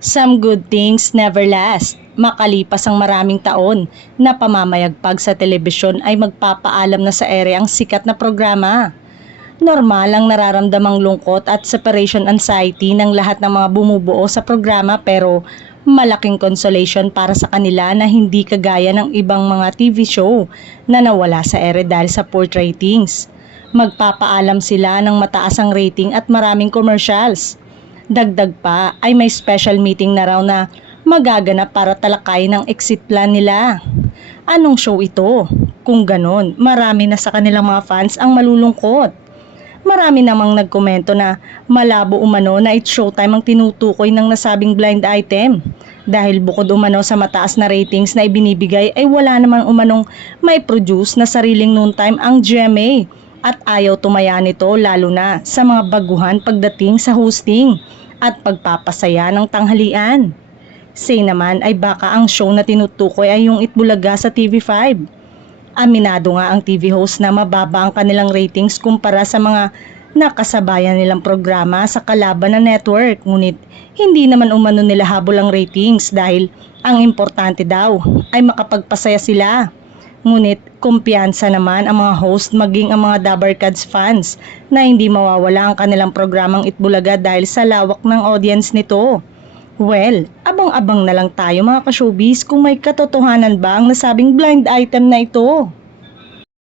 Some good things never last. Makalipas ang maraming taon na pamamayagpag sa telebisyon ay magpapaalam na sa ere ang sikat na programa. Normal ang nararamdamang lungkot at separation anxiety ng lahat ng mga bumubuo sa programa, pero malaking consolation para sa kanila na hindi kagaya ng ibang mga TV show na nawala sa ere dahil sa poor ratings. Magpapaalam sila ng mataas ang rating at maraming commercials. Dagdag pa ay may special meeting na raw na magaganap para talakayin ang exit plan nila. Anong show ito? Kung ganon, marami na sa kanilang mga fans ang malulungkot. Marami namang nagkomento na malabo umano na it's showtime ang tinutukoy ng nasabing blind item. Dahil bukod umano sa mataas na ratings na ibinibigay ay wala namang umanong may produce na sariling noontime ang GMA. At ayaw tumaya nito lalo na sa mga baguhan pagdating sa hosting at pagpapasaya ng tanghalian. Say naman ay baka ang show na tinutukoy ay yung Itbulaga sa TV5. Aminado nga ang TV host na mababa ang kanilang ratings kumpara sa mga nakasabayan nilang programa sa kalaban na network. Ngunit hindi naman umano nila habol ang ratings dahil ang importante daw ay makapagpasaya sila. Ngunit kumpiyansa naman ang mga host maging ang mga Dabarkads fans na hindi mawawala ang kanilang programang Itbulaga dahil sa lawak ng audience nito. Well, abang-abang na lang tayo mga ka-showbiz kung may katotohanan ba ang nasabing blind item na ito.